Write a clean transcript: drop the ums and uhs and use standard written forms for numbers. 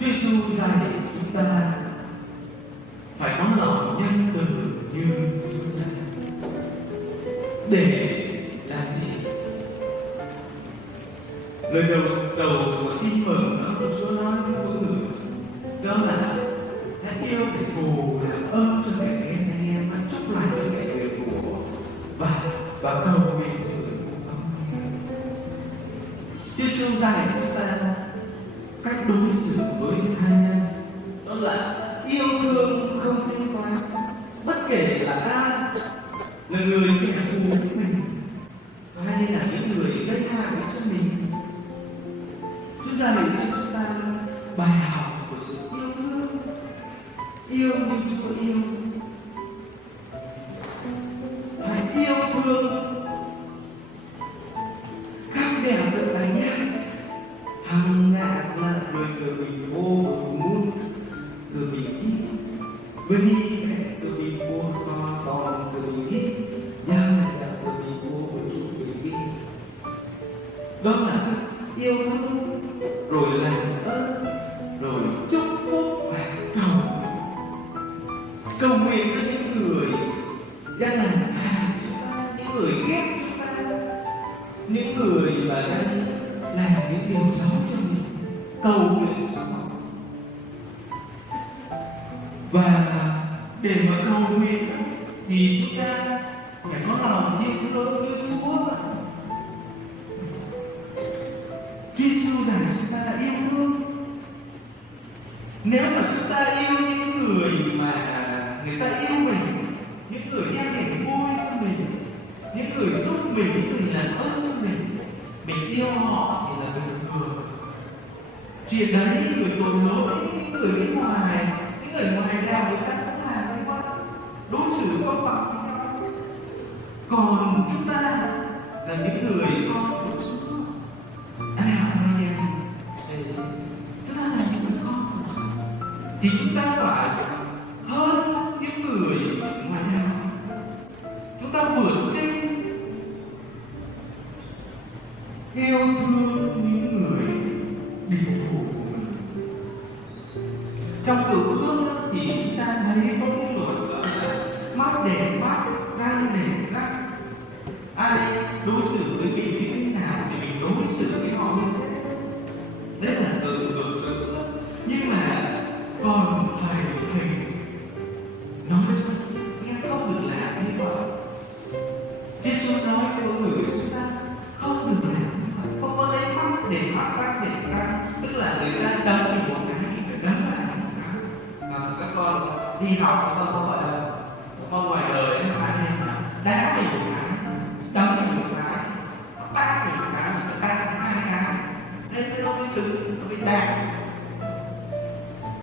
Chúa Giêsu dạy chúng ta phải có lòng nhân từ như Chúa dạy. Để làm gì? Lời đầu của tin mừng đó của Chúa nói với mỗi người đó là hãy yêu kẻ thù, làm ơn cho kẻ ghen anh em, chúc lành cho kẻ nghèo khổ và cầu nguyện cho người cùng ông. Chúa Giêsu dạy chúng ta cách đối xử với hai nhân, đó là yêu thương không liên quan, bất kể là ai là người kẻ thù với mình hay là những người gây hại cho mình. Chúa dạy cho chúng ta bài học của sự yêu thương, yêu như Chúa yêu. Hãy yêu thương khác đẹp được là nhé, hàng ngàn là người mình ô muốn người mình ít bên đi người mình ô còn người mình ít gian này là người mình ô một chút người ít. Đó là yêu thương rồi làm ơn rồi chúc phúc và cầu nguyện cho những người đang làm hại chúng ta, những người ghét chúng ta, những người mà đang làm những điều xấu cho mình, cầu nguyện cho họ. Và để mà cầu nguyện thì chúng ta phải có lòng yêu thương như Chúa. Chúa Giêsu dạy chúng ta yêu thương. Nếu mà chúng ta yêu những người mà người ta yêu mình, những người đem niềm vui cho mình, những người giúp mình, những người làm ơn cho mình yêu họ thì là bình thường. Chuyện đấy người tội lỗi, những người bên ngoài, những người ngoài đạo người ta cũng làm như vậy, đối xử công bằng với nhau. Còn chúng ta là những người con của Chúa, anh em chúng ta là những người con của Chúa, thì chúng ta phải hơn những người ngoài đạo. Chúng ta vượt trên yêu thương những người địch thủ của mình. Trong Cựu Ước thì chúng ta thấy có cái luật là mắt để mắt, răng để răng. Ai đối xử với mình như thế nào thì mình đối xử với họ như thế. Đấy là Cựu Ước. Nhưng mà còn thầy nói sao nghe không được làm như vậy. Giêsu nói với mọi người chúng ta không được làm như vậy, không có lấy mắt để mắt, răng để răng, tức là người ta đấm mình một cái thì phải đấm lại một cái. Mà các con đi học các con có gọi là các con ngoài đời ấy, ai hay mà đá mình một cái, đấm mình một cái, tát mình một cái, mình phải tát hai cái. Nên nó mới xứng, nó mới đạt.